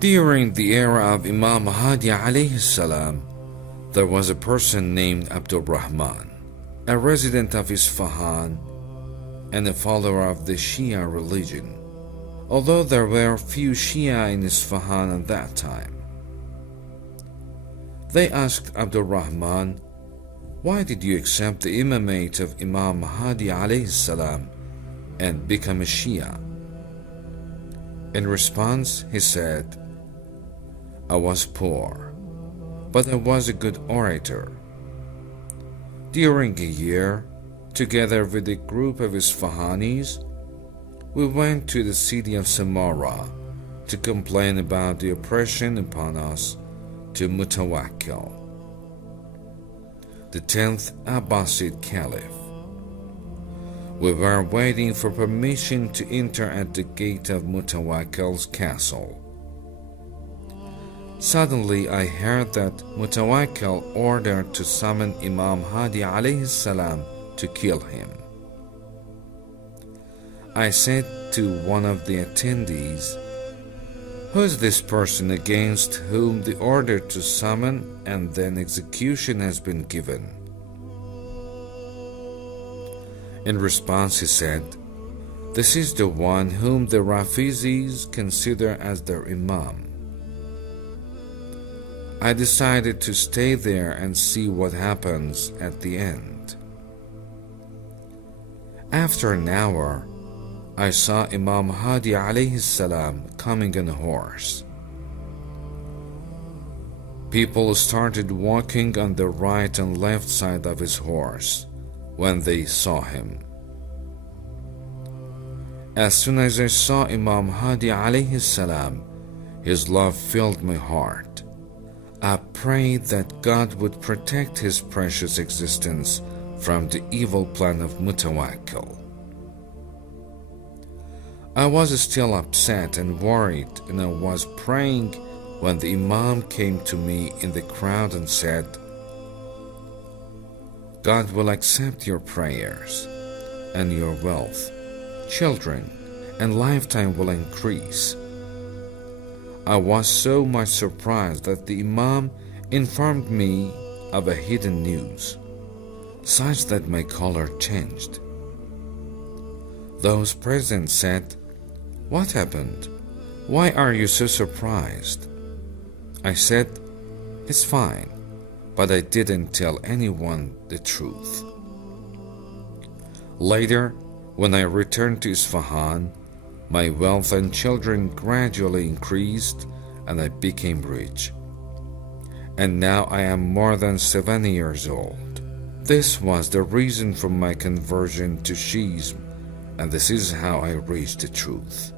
During the era of Imam Mahdi alayhi salam, there was a person named Abdul Rahman, a resident of Isfahan and a follower of the Shia religion, although there were few Shia in Isfahan at that time. They asked Abdul Rahman, "Why did you accept the imamate of Imam Mahdi alayhi salam and become a Shia?" In response, he said, "I was poor, but I was a good orator. During a year, together with a group of Isfahanis, we went to the city of Samarra to complain about the oppression upon us to Mutawakkil, the 10th Abbasid Caliph. We were waiting for permission to enter at the gate of Mutawakkil's castle. Suddenly I heard that Mutawakkil ordered to summon Imam Hadi alayhi salam to kill him. I said to one of the attendees, 'Who is this person against whom the order to summon and then execution has been given?' In response he said, 'This is the one whom the Rafizis consider as their Imam.' I decided to stay there and see what happens at the end. After an hour, I saw Imam Hadi alayhi salam coming on a horse. People started walking on the right and left side of his horse when they saw him. As soon as I saw Imam Hadi alayhi salam, his love filled my heart. I prayed that God would protect his precious existence from the evil plan of Mutawakkil. I was still upset and worried, and I was praying when the Imam came to me in the crowd and said, "God will accept your prayers, and your wealth, children, and lifetime will increase." I was so much surprised that the Imam informed me of a hidden news, such that my color changed. Those present said, "What happened? Why are you so surprised?" I said, "It's fine, but I didn't tell anyone the truth." Later, when I returned to Isfahan, my wealth and children gradually increased and I became rich. And now I am more than 70 years old. This was the reason for my conversion to Shiism, and this is how I reached the truth.